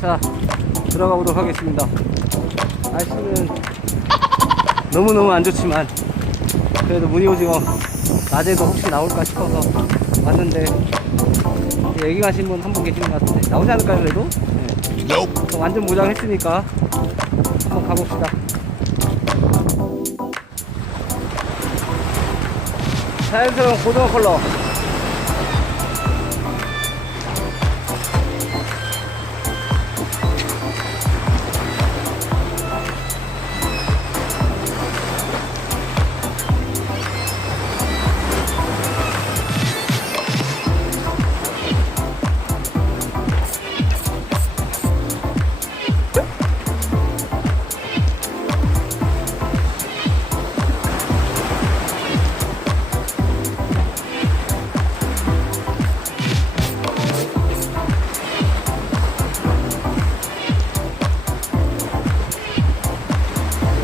자, 들어가 보도록 하겠습니다. 날씨는 너무너무 안 좋지만 그래도 무늬오징어 낮에도 혹시 나올까 싶어서 왔는데 얘기 가신 분 한 분 계시는 것 같은데 나오지 않을까요 그래도? 네. 완전 무장했으니까 한번 가봅시다. 자연스러운 고등어 컬러.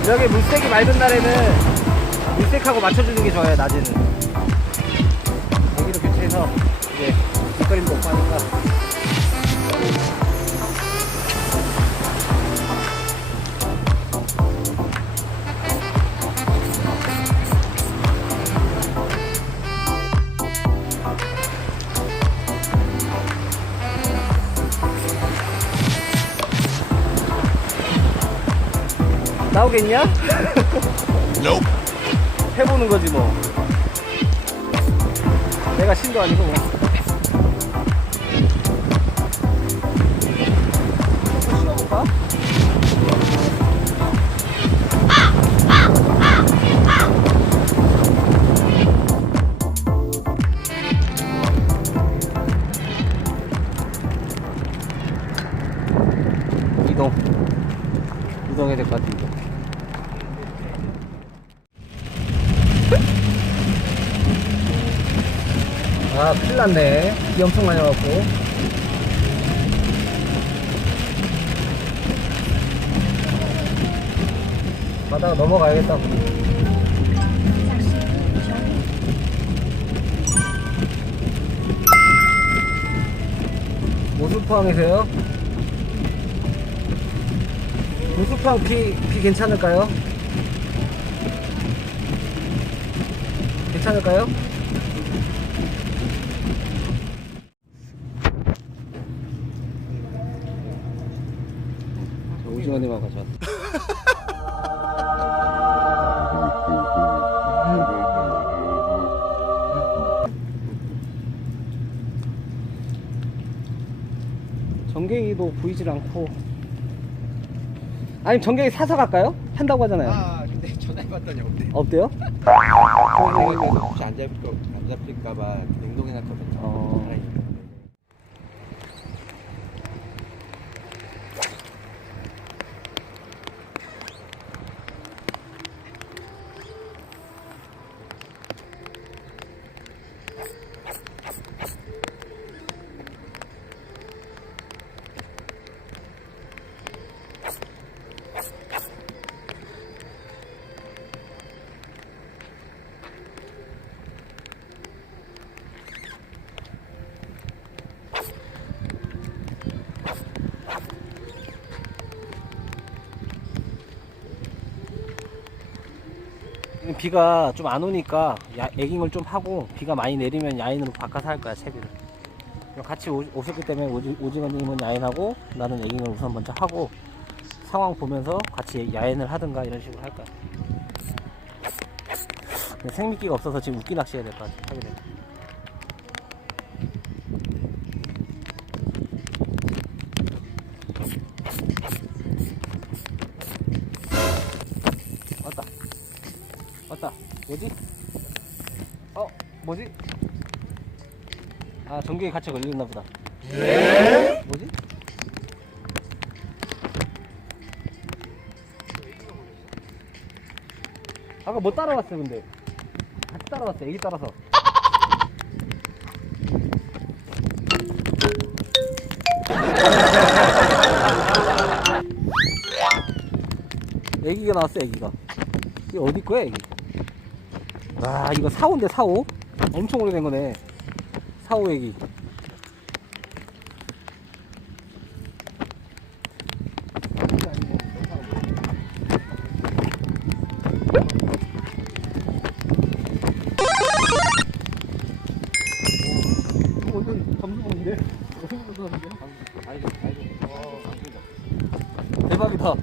여기 물색이 맑은 날에는 물색하고 맞춰주는 게 좋아요. 낮에는 여기로 교체해서 이제 밑거림도 없고 하니까. 나오겠냐? Nope. 해보는 거지 뭐. 내가 신도 아니고 뭐. 한번 씌워볼까? 이동해야 될 것 같은데. 아, 큰일 났네. 비 엄청 많이 와갖고. 바다가 넘어가야겠다. 모수포항이세요? 모수포항 비 괜찮을까요? 괜찮을까요? 오징어님하고 가져왔어. 전갱이도 보이질 않고. 아니 전갱이 사서 갈까요? 한다고 하잖아요. 아 근데 전화해봤더니 없대. 없대요? 혹시 안 잡힐까봐 냉동해놨거든요. 비가 좀 안 오니까 에깅을 좀 하고 비가 많이 내리면 야인으로 바꿔서 할 거야. 채비를 같이 오셨기 때문에 오징어님은 야인하고 나는 에깅을 우선 먼저 하고 상황 보면서 같이 야인을 하든가 이런 식으로 할 거야. 생미끼가 없어서 지금 웃기 낚시 해야 될 것 같아. 하게 되면 왔다. 뭐지? 뭐지? 아, 전기에 같이 걸렸나 보다. 네? 뭐지? 아까 뭐 따라왔어 근데? 같이 따라왔어. 애기 따라서. 애기가 나왔어. 애기가. 이게 어디 거야 애기? 와, 이거 사오인데 사오? 엄청 오래된 거네. 사오 애기. 대박이다.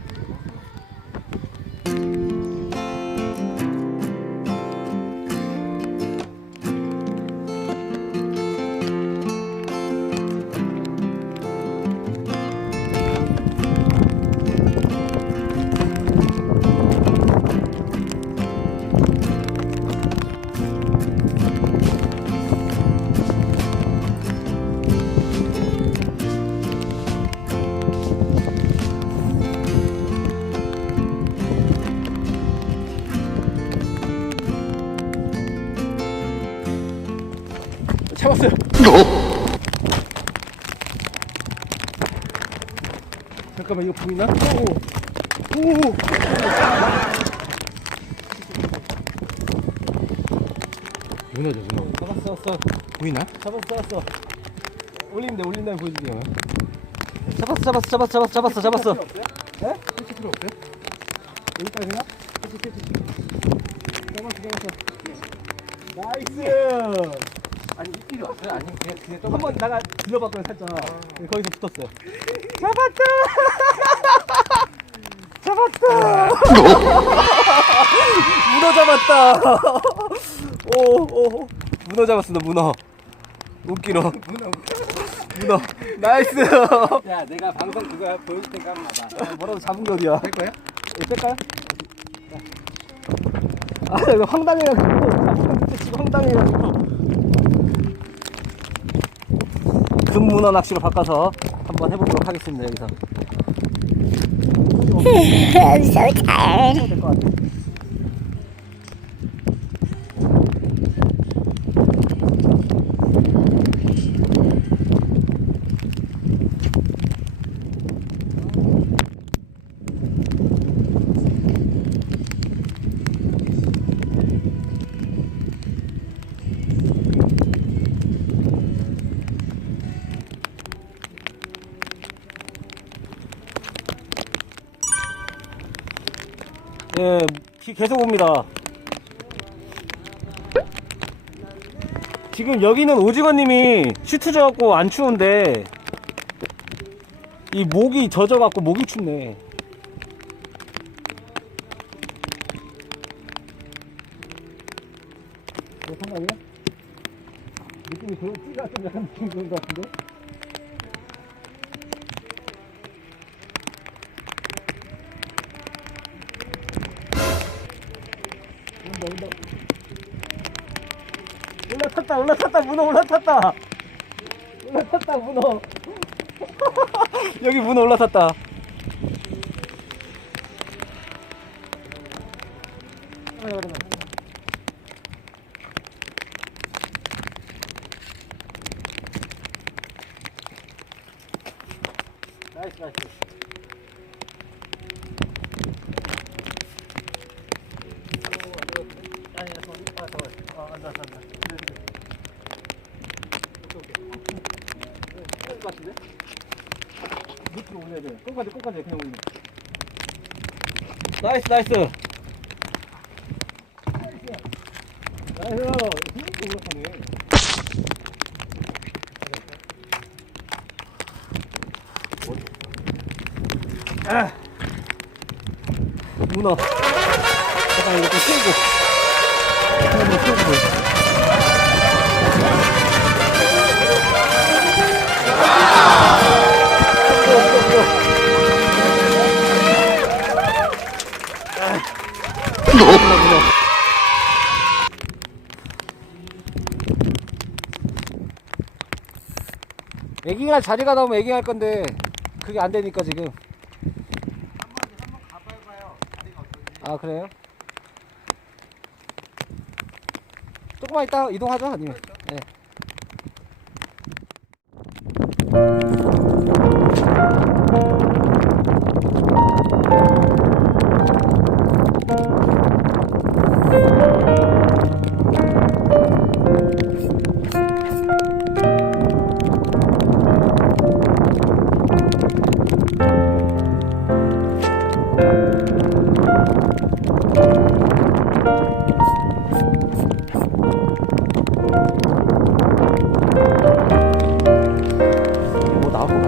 잡았어요. 잠깐만, 이거 보이나? 오. 문어죠, 문어. 잡았어. 보이나? 잡았어. 올리면 보여줄게요. 잡았어. 네? 캐치 필요 없어요? 여기까지나? 잡았어. 나이스! 아니, 이끼리 왔어요? 아니, 그냥 한번 나가 들어봤거든, 살짝. 거기서 붙었어요. 잡았다! 문어 잡았다. 오. 문어 잡았습니다, 문어. 웃기로. 문어. 나이스. 야, 내가 방송 그거 보여줄 테니까 한번 봐봐. 뭐라도 잡은 게 어디야? 할 거야? 이거 뺄까요? 아, 이거 황당해가지고. 지금 황당해가지고. 금문어 낚시로 바꿔서 한번 해보도록 하겠습니다, 여기서. I'm so tired. 될것 같아. 예, 계속 옵니다. 지금 여기는 오징어님이 슈트 져갖고 안 추운데 이 목이 젖어갖고 목이 춥네. 이거 상관이야? 느낌이 찌가 좀 약간 느낌 그런 것 같은데? 올라탔다 문어 올라탔다 문어 여기 문어 올라탔다. 나이스 밑으로 올려야 돼. 끝까지 그냥 올려. 나이스. 나이스. 힘있게 올라가네. 문어. 잠깐 이거 좀 세우고. 애기할 자리가 나오면 애기할 건데 그게 안 되니까 지금. 한번 가봐요. 자리가 어떤지. 아, 그래요? 조금만 이따 이동하죠, 아니면. 네.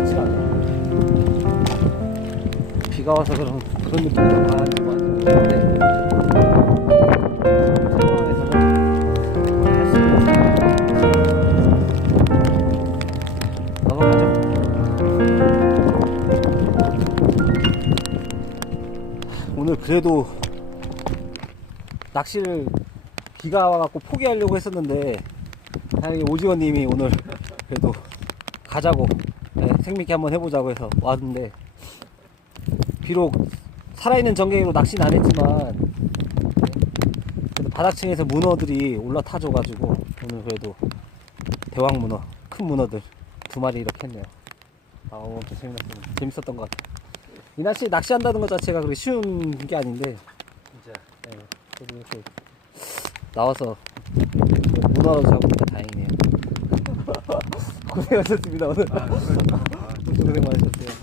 많지가 않아요. 비가 와서 그런 느낌이 더 강하지 않은데 상황에서는 할 수 있는 넘어가죠. 오늘 그래도 낚시를 비가 와갖고 포기하려고 했었는데 다행히 오징어님이 오늘 그래도 가자고 생밌게 한번 해보자고 해서 왔는데 비록 살아있는 전갱이로 낚시는 안 했지만 그래도 바닥층에서 문어들이 올라타줘가지고 오늘 그래도 대왕 문어 큰 문어들 2마리 이렇게 했네요. 엄청 재밌었던 것 같아요. 이 낚시한다는 것 자체가 그렇게 쉬운 게 아닌데 진짜 그래도 이렇게 나와서 문어로 잡으니까 다행이네요. 고생하셨습니다 오늘. 고생 많으셨어요.